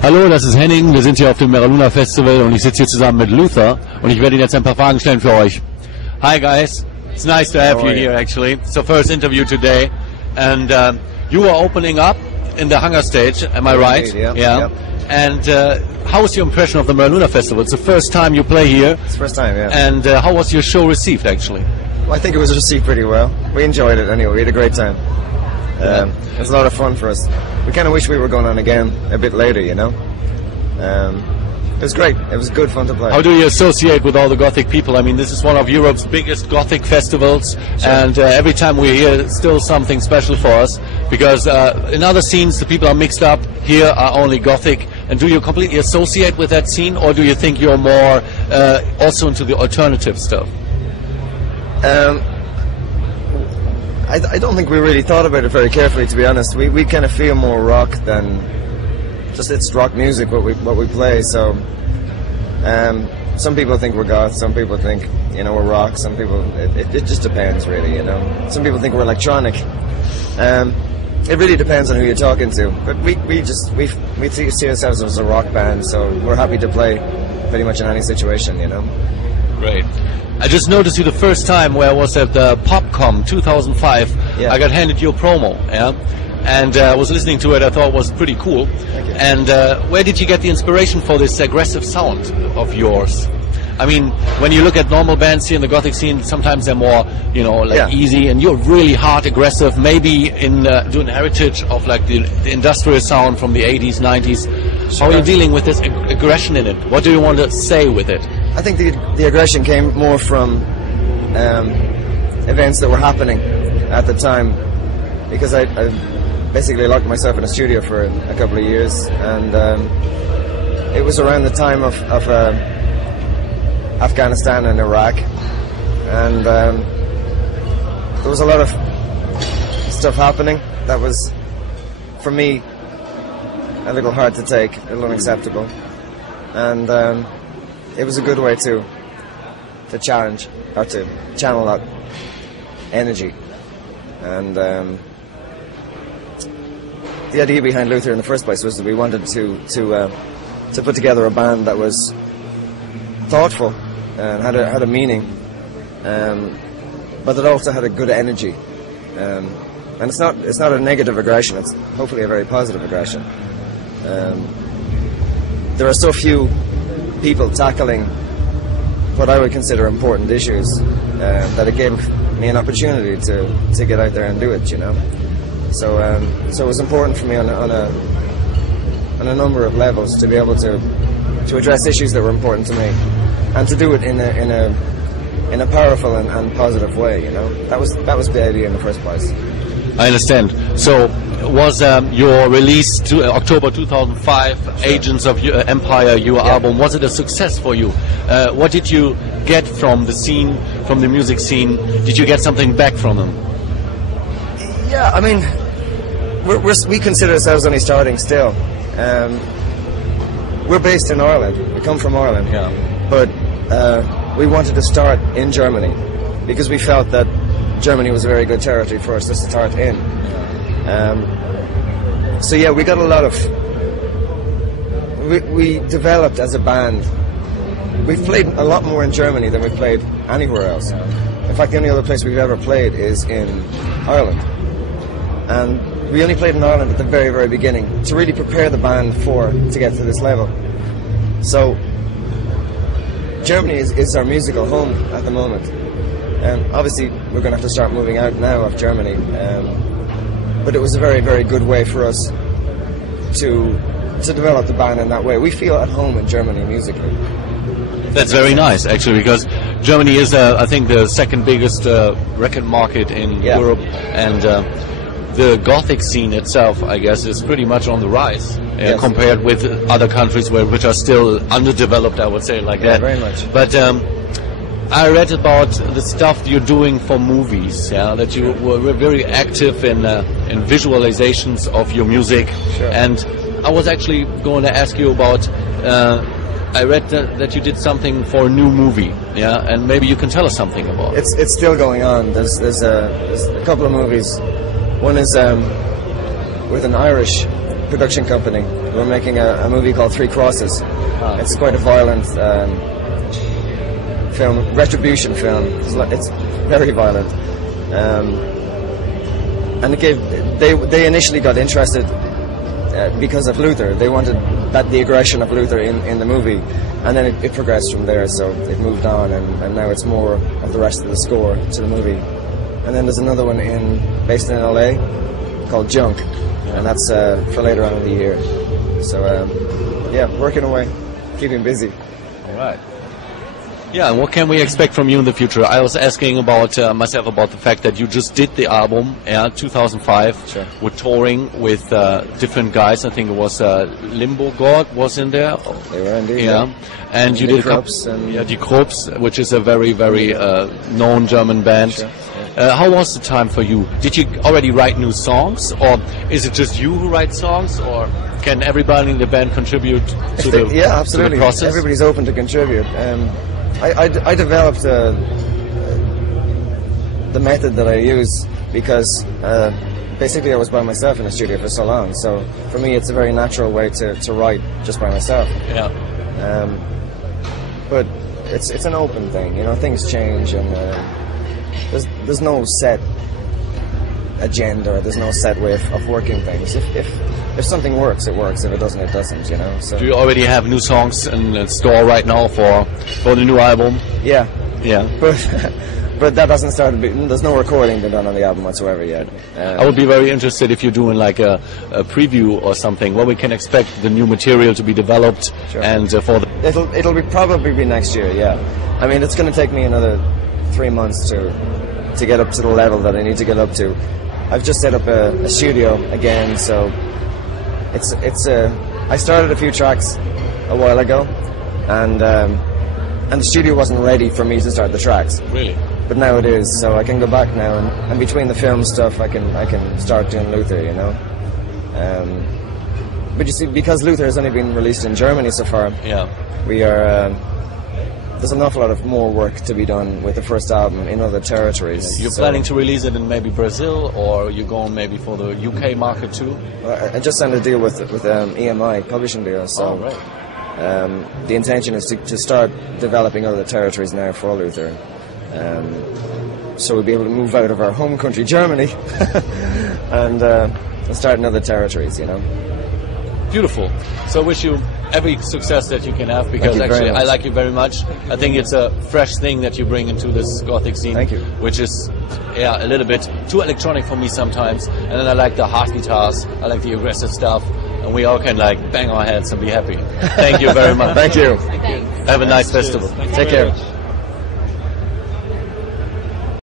Hallo, das ist Henning, wir sind hier auf dem Mera Festival und ich sitze hier zusammen mit Lluther und ich werde Ihnen jetzt ein paar Fragen stellen für euch. Hi guys, it's nice to have you here actually. It's the first interview today and you are opening up in the Hunger stage, am I right? Indeed, yeah. And how was your impression of the Mera Festival? It's the first time you play here. It's the first time, yeah. And how was your show received actually? Well, I think it was received pretty well. We enjoyed it anyway, we had a great time. It was a lot of fun for us. We kind of wish we were going on again a bit later, you know. It was great. It was good fun to play. How do you associate with all the Gothic people? I mean, this is one of Europe's biggest Gothic festivals, sure. And every time we're here, it's still something special for us, because in other scenes the people are mixed up. Here are only Gothic. And do you completely associate with that scene, or do you think you're more also into the alternative stuff? I don't think we really thought about it very carefully, to be honest. We kind of feel more rock than just it's rock music what we play. So some people think we're goth, some people think we're rock, some people it just depends really, you know. Some people think we're electronic. It really depends on who you're talking to. But we see ourselves as a rock band, so we're happy to play pretty much in any situation, you know. Great. I just noticed you the first time where I was at the PopCom 2005. Yeah. I got handed your promo, and I was listening to it. I thought it was pretty cool. Thank you. And where did you get the inspiration for this aggressive sound of yours? I mean, when you look at normal bands here in the Gothic scene, sometimes they're more, easy, and you're really hard, aggressive. Maybe in doing heritage of like the industrial sound from the 80s, 90s. Sure. How are you dealing with this aggression in it? What do you want to say with it? I think the aggression came more from events that were happening at the time, because I basically locked myself in a studio for a couple of years, and it was around the time of Afghanistan and Iraq, and there was a lot of stuff happening that was, for me, a little hard to take, a little unacceptable, and it was a good way to challenge or to channel that energy. And the idea behind Lluther in the first place was that we wanted to put together a band that was thoughtful and had a meaning, but that also had a good energy. And it's not a negative aggression. It's hopefully a very positive aggression. There are so few people tackling what I would consider important issues that it gave me an opportunity to get out there and do it, you know. So it was important for me on a number of levels to be able to address issues that were important to me, and to do it in a powerful and positive way, you know. That was the idea in the first place. I understand. So was your release to October 2005, sure. Agents of Empire, your album, was it a success for you? What did you get from the scene, from the music scene? Did you get something back from them? Yeah, I mean, we consider ourselves only starting still. We're based in Ireland. We come from Ireland. Yeah. But we wanted to start in Germany because we felt that Germany was a very good territory for us to start in. So yeah, we got a lot of... We developed as a band. We've played a lot more in Germany than we've played anywhere else. In fact, the only other place we've ever played is in Ireland. And we only played in Ireland at the very, very beginning to really prepare the band to get to this level. So Germany is our musical home at the moment. Obviously, we're going to have to start moving out now of Germany. But it was a very, very good way for us to develop the band in that way. We feel at home in Germany musically. That's very nice, actually, because Germany is, I think, the second biggest record market in Europe, and the Gothic scene itself, I guess, is pretty much on the rise compared with other countries which are still underdeveloped, I would say, like that. Very much. But I read about the stuff you're doing for movies, that you were very active in visualizations of your music. Sure. And I was actually going to ask you about... I read that you did something for a new movie, and maybe you can tell us something about it. It's still going on. There's a couple of movies. One is with an Irish production company. We're making a movie called Three Crosses. It's quite a violent film, retribution film. It's very violent. And they initially got interested because of Lluther. They wanted the aggression of Lluther in the movie, and then it progressed from there. So it moved on, and now it's more of the rest of the score to the movie. And then there's another one based in LA called Junk, and that's for later on in the year. So yeah, working away, keeping busy. All right. Yeah, and what can we expect from you in the future? I was asking about myself about the fact that you just did the album, 2005. Sure. With touring with different guys. I think it was Limbo God was in there. They were indeed. Yeah, and you did Die Krups, which is a very, very known German band. Sure. How was the time for you? Did you already write new songs, or is it just you who write songs, or can everybody in the band contribute to the yeah, absolutely. To the process? Everybody's open to contribute. I developed the method that I use because basically I was by myself in the studio for so long. So for me, it's a very natural way to write just by myself. Yeah. But it's an open thing, you know. Things change, and there's no set agenda, or there's no set way of working things. If something works, it works. If it doesn't, it doesn't. You know. So. Do you already have new songs in the store right now for the new album? Yeah. Yeah. But that hasn't started. There's no recording been done on the album whatsoever yet. I would be very interested if you're doing like a preview or something. When we can expect the new material to be developed. Sure. And for the it'll probably be next year. Yeah. I mean, it's going to take me another 3 months to get up to the level that I need to get up to. I've just set up a studio again, so I started a few tracks a while ago, and the studio wasn't ready for me to start the tracks. Really? But now it is, so I can go back now, and between the film stuff, I can start doing Lluther, you know. But you see, because Lluther has only been released in Germany so far, yeah, we are. There's an awful lot of more work to be done with the first album in other territories. You're planning to release it in maybe Brazil, or you're going maybe for the UK market too? I just signed a deal with EMI, publishing deal, so right. The intention is to start developing other territories now for Lluther. So we'll be able to move out of our home country, Germany, and start in other territories, you know. Beautiful. So I wish you every success that you can have, because actually I like you very much. I think it's a fresh thing that you bring into this gothic scene. Thank you. Which is a little bit too electronic for me sometimes, and then I like the hard guitars, I like the aggressive stuff, and we all can like bang our heads and be happy. Thank you very much. Thank you. Have a nice festival. Take care.